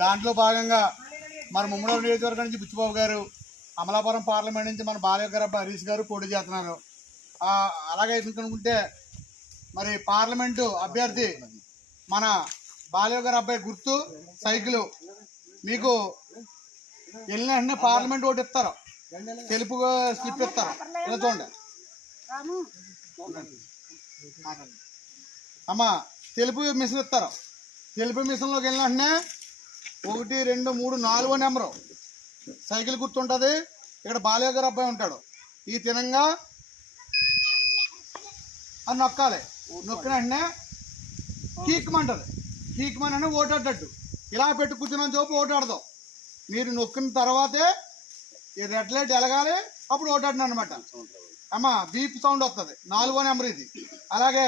దాంట్లో భాగంగా మన ముమ్మడి నియోజకవర్గం నుంచి బుచ్చిబాబు గారు, అమలాపురం పార్లమెంట్ నుంచి మన బాలయ్య గారు అబ్బాయి హరీష్ గారు పోటీ చేస్తున్నారు. అలాగే ఎందుకనుకుంటే మరి పార్లమెంటు అభ్యర్థి మన బాలయ్య గారు అబ్బాయి గుర్తు సైకిల్ మీకు వెళ్ళిన వెంటనే పార్లమెంట్ ఓటు ఇస్తారు, తెలుపు స్లిప్ ఇస్తారు. ఇలా చూడండి అమ్మ, తెలుపు మిషన్ ఇస్తారు. తెలుపు మిషన్లోకి వెళ్ళిన వెంటనే 1, 2, 3, 4 నెంబరు సైకిల్ గుర్తుంటుంది. ఇక్కడ బాలయ్య గారు అబ్బాయి ఉంటాడు. ఈ తినంగా అని నొక్కాలి. నొక్కిన వెంటనే కీక్మంటుంది. కీక్మన్ అని ఓటాడట్టు ఇలా పెట్టి కూర్చున్న చూపు ఓటాడదాం. మీరు నొక్కిన తర్వాతే ఈ రెడ్ లైట్ ఎలగాలి, అప్పుడు ఓటాడిన అనమాట. అమ్మ బీప్ సౌండ్ వస్తుంది. 4వ నెంబర్ ఇది. అలాగే